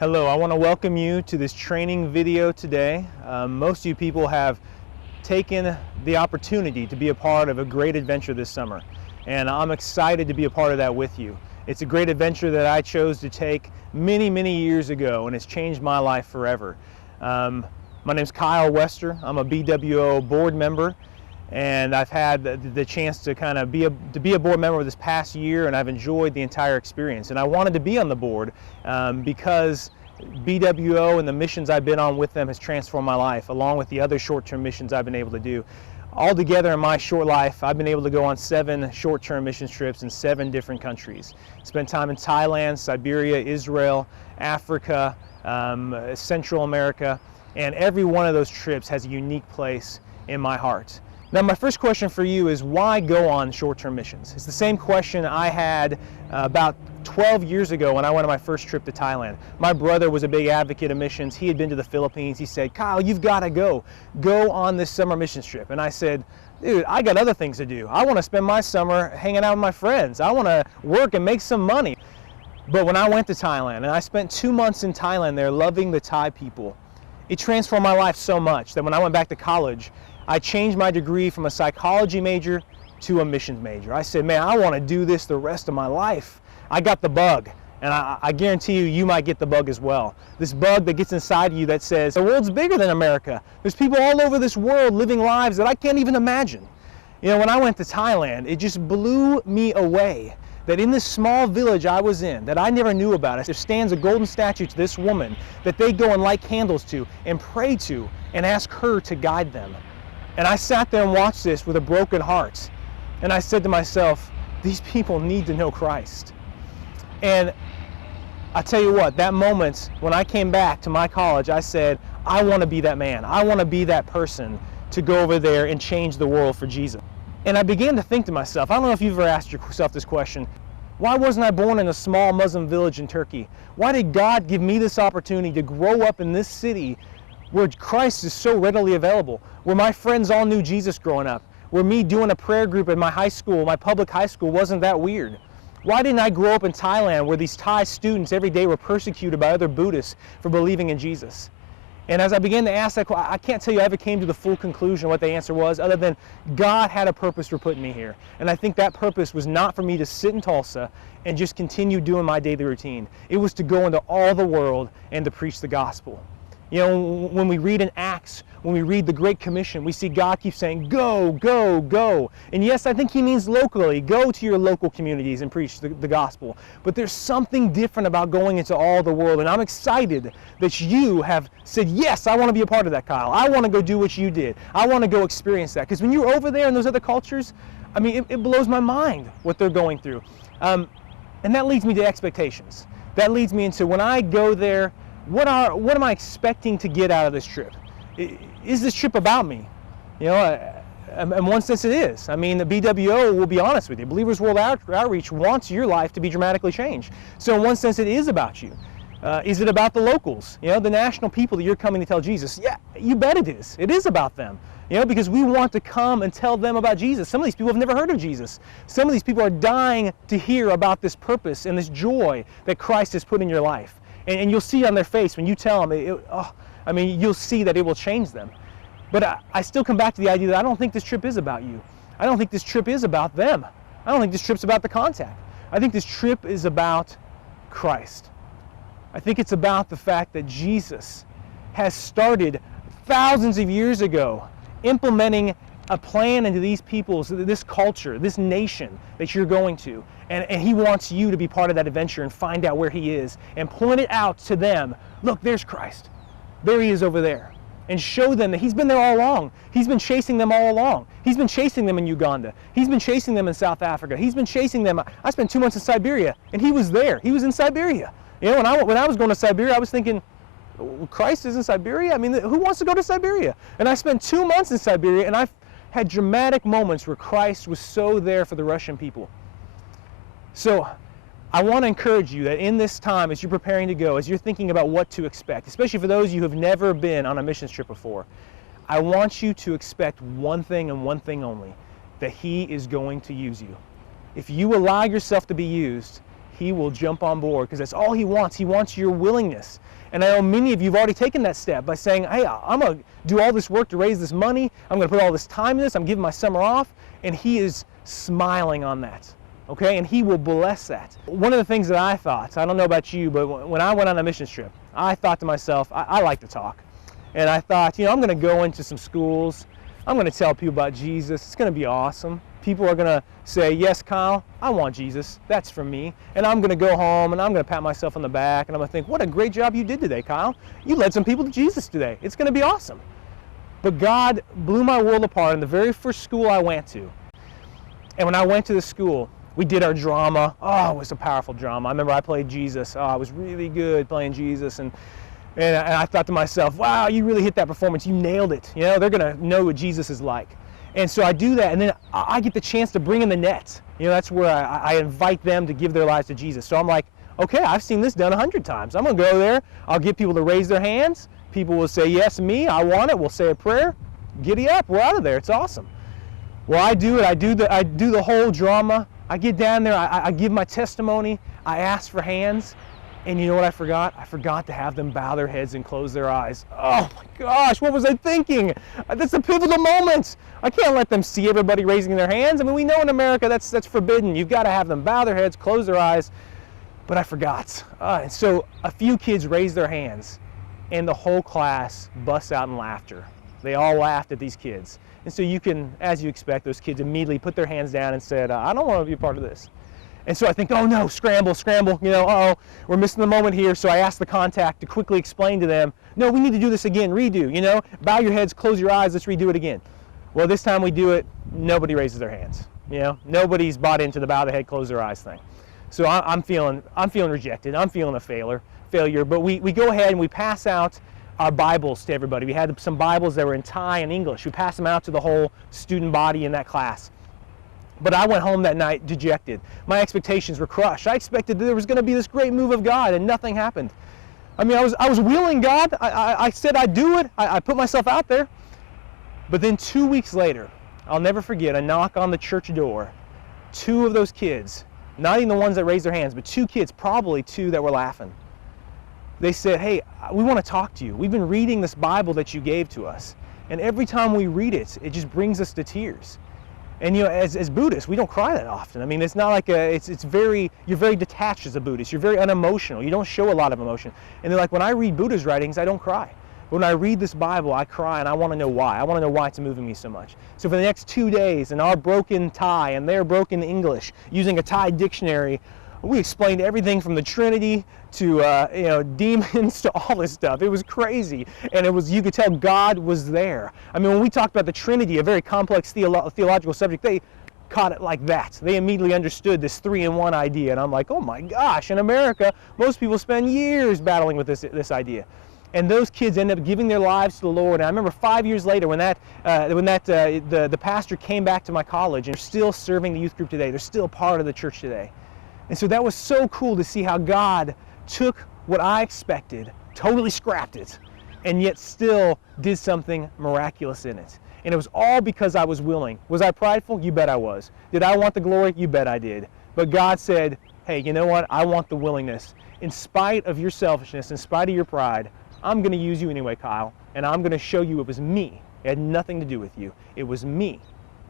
Hello, I want to welcome you to this training video today. Most of you people have taken the opportunity to be a part of a great adventure this summer, and I'm excited to be a part of that with you. It's a great adventure that I chose to take many years ago, and it's changed my life forever. My name's Kyle Wester. I'm a BWO board member, and I've had the chance to kind of be a board member this past year, and I've enjoyed the entire experience. And I wanted to be on the board because BWO and the missions I've been on with them has transformed my life, along with the other short-term missions I've been able to do. Altogether in my short life, I've been able to go on 7 short-term mission trips in 7 different countries. Spent time in Thailand, Siberia, Israel, Africa, Central America, and every one of those trips has a unique place in my heart. Now, my first question for you is, why go on short-term missions? It's the same question I had about 12 years ago when I went on my first trip to Thailand. My brother was a big advocate of missions. He had been to the Philippines. He said, "Kyle, you've got to go on this summer missions trip." And I said, "Dude, I got other things to do. I want to spend my summer hanging out with my friends. I want to work and make some money." But when I went to Thailand, and I spent 2 months in Thailand there loving the Thai people, it transformed my life so much that when I went back to college, I changed my degree from a psychology major to a missions major. I said, man, I want to do this the rest of my life. I got the bug, and I guarantee you might get the bug as well. This bug that gets inside of you that says, the world's bigger than America. There's people all over this world living lives that I can't even imagine. You know, when I went to Thailand, it just blew me away that in this small village I was in, that I never knew about, there stands a golden statue to this woman that they go and light candles to and pray to and ask her to guide them. And I sat there and watched this with a broken heart. And I said to myself, these people need to know Christ. And I tell you what, that moment when I came back to my college, I said, I want to be that man. I want to be that person to go over there and change the world for Jesus. And I began to think to myself, I don't know if you've ever asked yourself this question, why wasn't I born in a small Muslim village in Turkey? Why did God give me this opportunity to grow up in this city where Christ is so readily available, where my friends all knew Jesus growing up, where me doing a prayer group at my high school, my public high school, wasn't that weird? Why didn't I grow up in Thailand where these Thai students every day were persecuted by other Buddhists for believing in Jesus? And as I began to ask that question, I can't tell you I ever came to the full conclusion of what the answer was, other than God had a purpose for putting me here. And I think that purpose was not for me to sit in Tulsa and just continue doing my daily routine. It was to go into all the world and to preach the gospel. You know, when we read in Acts, when we read the Great Commission, we see God keep saying, go, go, go. And yes, I think he means locally. Go to your local communities and preach the gospel. But there's something different about going into all the world. And I'm excited that you have said, yes, I want to be a part of that, Kyle. I want to go do what you did. I want to go experience that. Because when you're over there in those other cultures, I mean, it blows my mind what they're going through. And that leads me to expectations. That leads me into when I go there, what am I expecting to get out of this trip? Is this trip about me? You know, in one sense it is. I mean, the BWO, will be honest with you, Believers World Outreach wants your life to be dramatically changed. So in one sense it is about you. Is it about the locals? You know, the national people that you're coming to tell Jesus? Yeah, you bet it is. It is about them. You know, because we want to come and tell them about Jesus. Some of these people have never heard of Jesus. Some of these people are dying to hear about this purpose and this joy that Christ has put in your life. And you'll see on their face when you tell them, I mean, you'll see that it will change them. But I still come back to the idea that I don't think this trip is about you. I don't think this trip is about them. I don't think this trip's about the contact. I think this trip is about Christ. I think it's about the fact that Jesus has started thousands of years ago implementing a plan into these people's, this culture, this nation that you're going to. And he wants you to be part of that adventure and find out where he is and point it out to them. Look, there's Christ. There he is over there. And show them that he's been there all along. He's been chasing them all along. He's been chasing them in Uganda. He's been chasing them in South Africa. He's been chasing them. I spent 2 months in Siberia, and he was there. He was in Siberia. You know, when I was going to Siberia, I was thinking, Christ is in Siberia? I mean, who wants to go to Siberia? And I spent 2 months in Siberia, and I've had dramatic moments where Christ was so there for the Russian people. So I want to encourage you that in this time, as you're preparing to go, as you're thinking about what to expect, especially for those of you who have never been on a missions trip before, I want you to expect one thing and one thing only, that he is going to use you. If you allow yourself to be used, he will jump on board, because that's all he wants. He wants your willingness. And I know many of you have already taken that step by saying, hey, I'm going to do all this work to raise this money. I'm going to put all this time in this. I'm giving my summer off. And he is smiling on that. Okay? And he will bless that. One of the things that I thought, I don't know about you, but when I went on a missions trip, I thought to myself, I like to talk. And I thought, I'm going to go into some schools. I'm going to tell people about Jesus. It's going to be awesome. People are going to say, yes, Kyle, I want Jesus. That's for me. And I'm going to go home and I'm going to pat myself on the back and I'm going to think, what a great job you did today, Kyle. You led some people to Jesus today. It's going to be awesome. But God blew my world apart in the very first school I went to. And when I went to the school, we did our drama. Oh, it was a powerful drama. I remember I played Jesus. Oh, I was really good playing Jesus. And I thought to myself, wow, you really hit that performance. You nailed it. They're going to know what Jesus is like. And so I do that, and then I get the chance to bring in the nets. That's where I invite them to give their lives to Jesus. So I'm like, okay, I've seen this done 100 times. I'm going to go there. I'll get people to raise their hands. People will say, yes, me, I want it. We'll say a prayer. Giddy up. We're out of there. It's awesome. Well, I do it. I do the whole drama. I get down there. I give my testimony. I ask for hands. And you know what I forgot? I forgot to have them bow their heads and close their eyes. Oh my gosh, what was I thinking? That's a pivotal moment. I can't let them see everybody raising their hands. I mean, we know in America that's forbidden. You've got to have them bow their heads, close their eyes. But I forgot. And so a few kids raised their hands, and the whole class busts out in laughter. They all laughed at these kids. And so you can, as you expect, those kids immediately put their hands down and said, I don't want to be a part of this. And so I think, oh no, scramble, uh-oh, we're missing the moment here. So I asked the contact to quickly explain to them, no, we need to do this again, redo, bow your heads, close your eyes, let's redo it again. Well, this time we do it, nobody raises their hands. Nobody's bought into the bow their head, close their eyes thing. So I'm feeling rejected, I'm feeling a failure, but we go ahead and we pass out our Bibles to everybody. We had some Bibles that were in Thai and English. We passed them out to the whole student body in that class. But I went home that night dejected. My expectations were crushed. I expected that there was going to be this great move of God, and nothing happened. I mean, I was willing, God. I said I'd do it. I put myself out there. But then 2 weeks later, I'll never forget, a knock on the church door. Two of those kids, not even the ones that raised their hands, but two kids, probably two that were laughing. They said, hey, we want to talk to you. We've been reading this Bible that you gave to us. And every time we read it, it just brings us to tears. And as Buddhists, we don't cry that often. I mean, it's not like you're very detached as a Buddhist. You're very unemotional. You don't show a lot of emotion. And they're like, when I read Buddha's writings, I don't cry. But when I read this Bible, I cry, and I want to know why. I want to know why it's moving me so much. So for the next 2 days, in our broken Thai and their broken English, using a Thai dictionary, we explained everything from the Trinity to demons to all this stuff. It was crazy, and you could tell God was there. I mean, when we talked about the Trinity, a very complex theological subject, they caught it like that. They immediately understood this 3-in-1 idea, and I'm like, oh my gosh! In America, most people spend years battling with this idea. And those kids end up giving their lives to the Lord. And I remember 5 years later when the pastor came back to my college, and they're still serving the youth group today. They're still part of the church today. And so that was so cool to see how God took what I expected, totally scrapped it, and yet still did something miraculous in it. And it was all because I was willing. Was I prideful? You bet I was. Did I want the glory? You bet I did. But God said, hey, you know what? I want the willingness. In spite of your selfishness, in spite of your pride, I'm going to use you anyway, Kyle, and I'm going to show you it was me. It had nothing to do with you. It was me.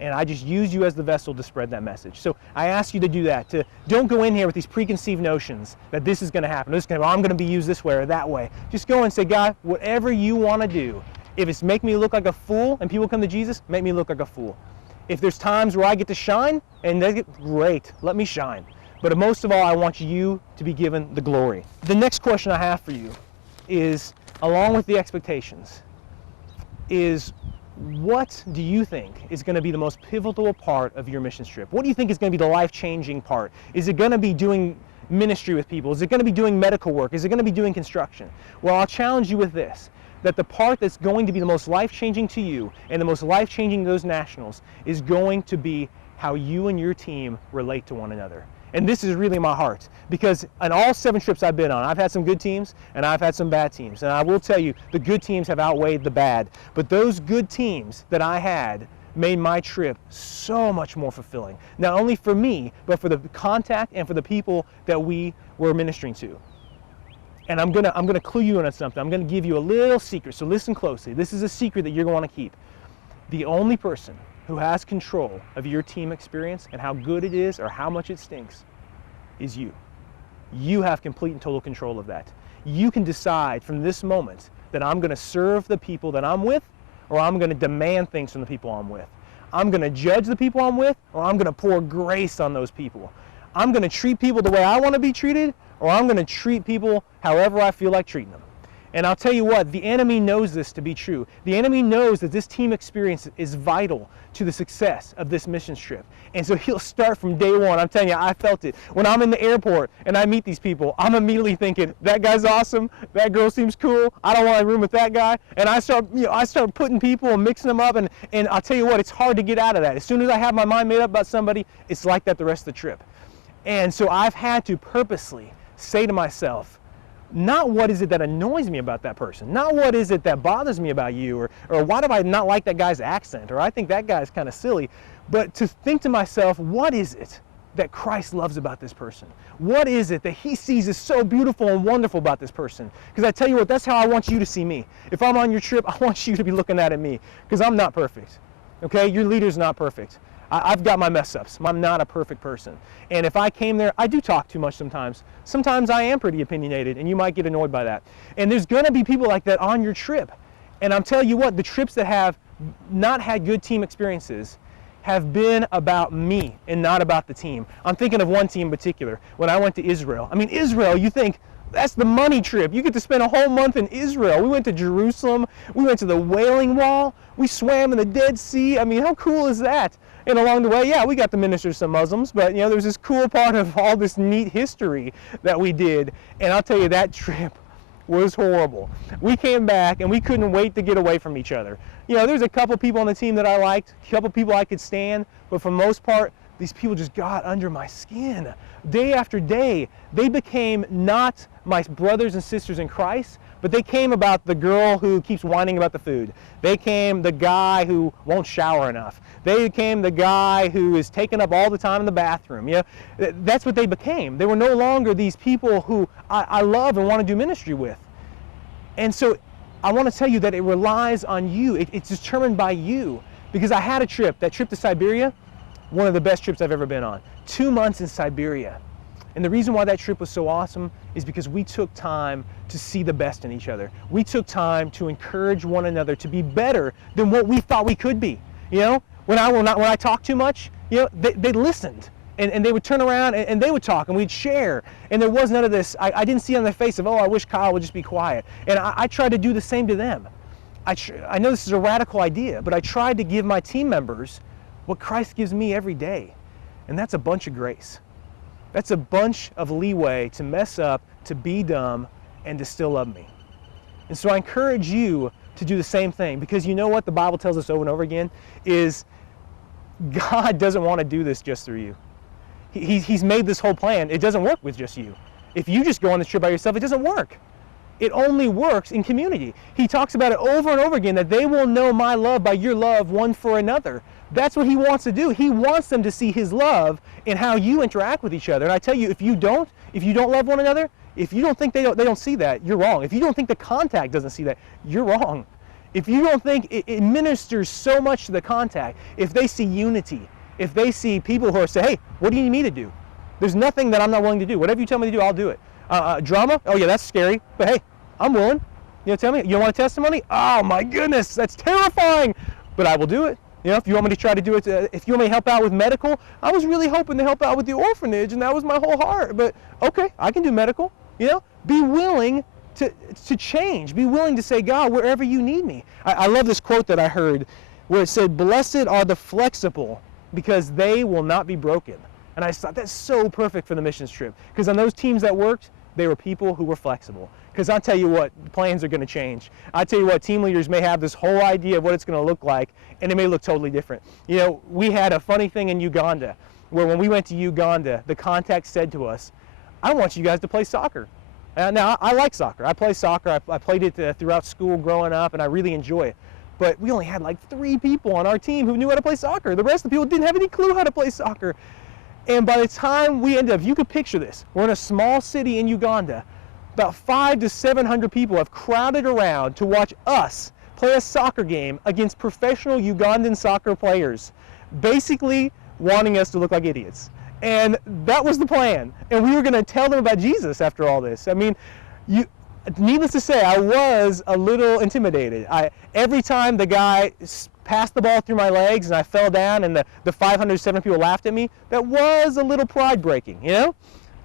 And I just used you as the vessel to spread that message. So I ask you to do that. Don't go in here with these preconceived notions that this is going to happen. I'm going to be used this way or that way. Just go and say, God, whatever you want to do. If it's make me look like a fool and people come to Jesus, make me look like a fool. If there's times where I get to shine, and they get great, let me shine. But most of all, I want you to be given the glory. The next question I have for you is, along with the expectations, is what do you think is going to be the most pivotal part of your mission trip? What do you think is going to be the life-changing part? Is it going to be doing ministry with people? Is it going to be doing medical work? Is it going to be doing construction? Well, I'll challenge you with this, that the part that's going to be the most life-changing to you and the most life-changing to those nationals is going to be how you and your team relate to one another. And this is really my heart, because on all 7 trips I've been on, I've had some good teams and I've had some bad teams. And I will tell you, the good teams have outweighed the bad. But those good teams that I had made my trip so much more fulfilling. Not only for me, but for the contact and for the people that we were ministering to. And I'm gonna clue you in on something. I'm gonna give you a little secret, so listen closely. This is a secret that you're gonna wanna keep. The only person who has control of your team experience and how good it is or how much it stinks is you. You have complete and total control of that. You can decide from this moment that I'm gonna serve the people that I'm with, or I'm gonna demand things from the people I'm with. I'm gonna judge the people I'm with, or I'm gonna pour grace on those people. I'm gonna treat people the way I wanna be treated, or I'm gonna treat people however I feel like treating them. And I'll tell you what, the enemy knows this to be true. The enemy knows that this team experience is vital to the success of this missions trip. And so he'll start from day one. I'm telling you, I felt it. When I'm in the airport and I meet these people, I'm immediately thinking, that guy's awesome, that girl seems cool, I don't want to room with that guy. And I start putting people and mixing them up, and I'll tell you what, it's hard to get out of that. As soon as I have my mind made up about somebody, it's like that the rest of the trip. And so I've had to purposely say to myself, not what is it that annoys me about that person, not what is it that bothers me about you, or why do I not like that guy's accent, or I think that guy's kind of silly, but to think to myself, what is it that Christ loves about this person? What is it that he sees as so beautiful and wonderful about this person? Because I tell you what, that's how I want you to see me. If I'm on your trip, I want you to be looking at me, because I'm not perfect, okay? Your leader's not perfect. I've got my mess ups. I'm not a perfect person. And if I came there, I do talk too much sometimes. Sometimes I am pretty opinionated, and you might get annoyed by that. And there's going to be people like that on your trip. And I'm telling you what, the trips that have not had good team experiences have been about me and not about the team. I'm thinking of one team in particular. When I went to Israel, I mean, Israel, you think, that's the money trip. You get to spend a whole month in Israel. We went to Jerusalem. We went to the Wailing Wall. We swam in the Dead Sea. I mean, how cool is that? And along the way, yeah, we got to minister to some Muslims, but there was this cool part of all this neat history that we did. And I'll tell you, that trip was horrible. We came back and we couldn't wait to get away from each other. There's a couple people on the team that I liked, a couple people I could stand, but for the most part, these people just got under my skin. Day after day, they became not my brothers and sisters in Christ, but they came about the girl who keeps whining about the food. They came the guy who won't shower enough. They became the guy who is taken up all the time in the bathroom. That's what they became. They were no longer these people who I love and want to do ministry with. And so I want to tell you that it relies on you. It's determined by you. Because I had a trip, that trip to Siberia, one of the best trips I've ever been on. 2 months in Siberia. And the reason why that trip was so awesome is because we took time to see the best in each other. We took time to encourage one another to be better than what we thought we could be. When I talked too much, they listened. And they would turn around and they would talk and we'd share. And there was none of this, I didn't see on their face of, oh, I wish Kyle would just be quiet. And I tried to do the same to them. I know this is a radical idea, but I tried to give my team members what Christ gives me every day. And that's a bunch of grace. That's a bunch of leeway to mess up, to be dumb, and to still love me. And so I encourage you to do the same thing, because you know what the Bible tells us over and over again is God doesn't want to do this just through you. He's made this whole plan. It doesn't work with just you. If you just go on this trip by yourself, it doesn't work. It only works in community. He talks about it over and over again, that they will know my love by your love one for another. That's what he wants to do. He wants them to see his love in how you interact with each other. And I tell you, if you don't love one another, if you don't think they don't see that, you're wrong. If you don't think the contact doesn't see that, you're wrong. If you don't think it ministers so much to the contact, if they see unity, if they see people who are saying, hey, what do you need me to do? There's nothing that I'm not willing to do. Whatever you tell me to do, I'll do it. Drama? Oh yeah, that's scary. But hey, I'm willing. Tell me, you don't want a testimony? Oh my goodness, that's terrifying. But I will do it. If you want me to try to do it, if you want me to help out with medical, I was really hoping to help out with the orphanage, and that was my whole heart. But okay, I can do medical. Be willing to change. Be willing to say, God, wherever you need me. I love this quote that I heard where it said, blessed are the flexible, because they will not be broken. And I just thought that's so perfect for the missions trip, because on those teams that worked, they were people who were flexible. Because I'll tell you what, plans are going to change. I'll tell you what, team leaders may have this whole idea of what it's going to look like, and it may look totally different. We had a funny thing in Uganda, where when we went to Uganda, the contact said to us, I want you guys to play soccer. Now, I like soccer. I play soccer. I played it throughout school growing up, and I really enjoy it. but we only had like 3 people on our team who knew how to play soccer. The rest of the people didn't have any clue how to play soccer. And by the time we ended up, you could picture this, we're in a small city in Uganda. About 500 to 700 people have crowded around to watch us play a soccer game against professional Ugandan soccer players, basically wanting us to look like idiots. And that was the plan. And we were going to tell them about Jesus after all this. I mean, needless to say, I was a little intimidated. Every time the guy passed the ball through my legs and I fell down and the 500, 700 people laughed at me, that was a little pride-breaking, you know?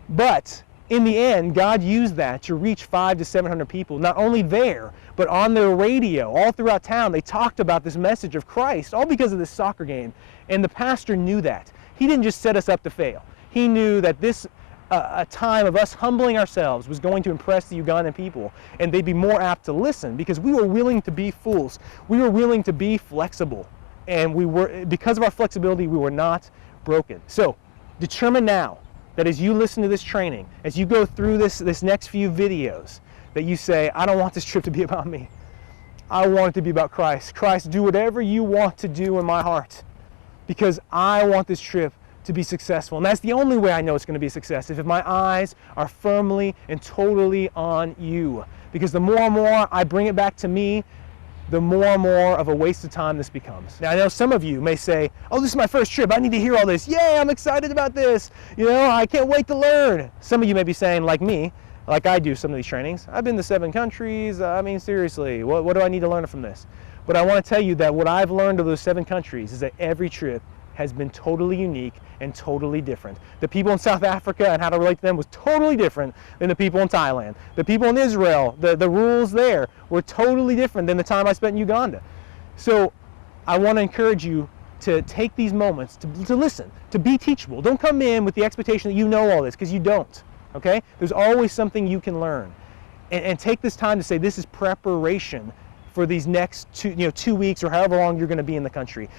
But in the end, God used that to reach 500 to 700 people, not only there, but on their radio, all throughout town. They talked about this message of Christ, all because of this soccer game. And the pastor knew that. He didn't just set us up to fail. He knew that this a time of us humbling ourselves was going to impress the Ugandan people, and they'd be more apt to listen because we were willing to be fools. We were willing to be flexible, and because of our flexibility, we were not broken. So determine now that as you listen to this training, as you go through this next few videos, that you say, I don't want this trip to be about me. I want it to be about Christ. Christ, do whatever you want to do in my heart, because I want this trip to be successful. And that's the only way I know it's going to be a success, if my eyes are firmly and totally on you. Because the more and more I bring it back to me, the more and more of a waste of time this becomes. Now I know some of you may say, oh, this is my first trip, I need to hear all this. Yay, I'm excited about this. You know, I can't wait to learn. Some of you may be saying, like me, like I do some of these trainings, I've been to 7 countries, I mean seriously, what do I need to learn from this? But I want to tell you that what I've learned of those 7 countries is that every trip has been totally unique and totally different. The people in South Africa and how to relate to them was totally different than the people in Thailand. The people in Israel, the rules there were totally different than the time I spent in Uganda. So I want to encourage you to take these moments to listen, to be teachable. Don't come in with the expectation that you know all this, because you don't, okay? There's always something you can learn. And take this time to say, this is preparation for these next 2 weeks or however long you're going to be in the country.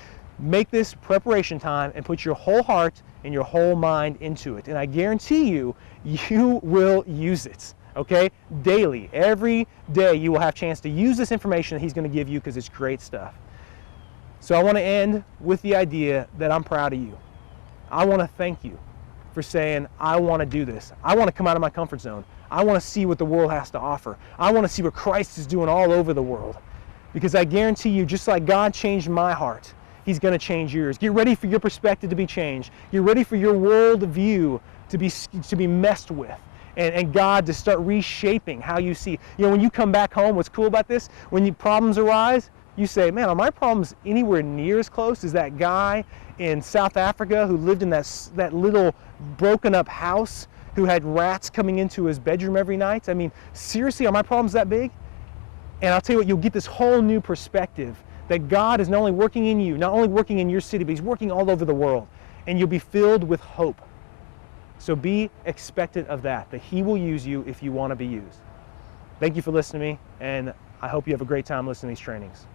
Make this preparation time and put your whole heart and your whole mind into it. And I guarantee you, you will use it, okay? Daily, every day, you will have a chance to use this information that he's going to give you, because it's great stuff. So I want to end with the idea that I'm proud of you. I want to thank you for saying, I want to do this. I want to come out of my comfort zone. I want to see what the world has to offer. I want to see what Christ is doing all over the world. Because I guarantee you, just like God changed my heart, he's going to change yours. Get ready for your perspective to be changed. Get ready for your world view to be messed with. And God to start reshaping how you see. You know, when you come back home, what's cool about this, when problems arise, you say, man, are my problems anywhere near as close as that guy in South Africa who lived in that little broken up house, who had rats coming into his bedroom every night? I mean, seriously, are my problems that big? And I'll tell you what, you'll get this whole new perspective that God is not only working in you, not only working in your city, but he's working all over the world. And you'll be filled with hope. So be expectant of that he will use you if you want to be used. Thank you for listening to me, and I hope you have a great time listening to these trainings.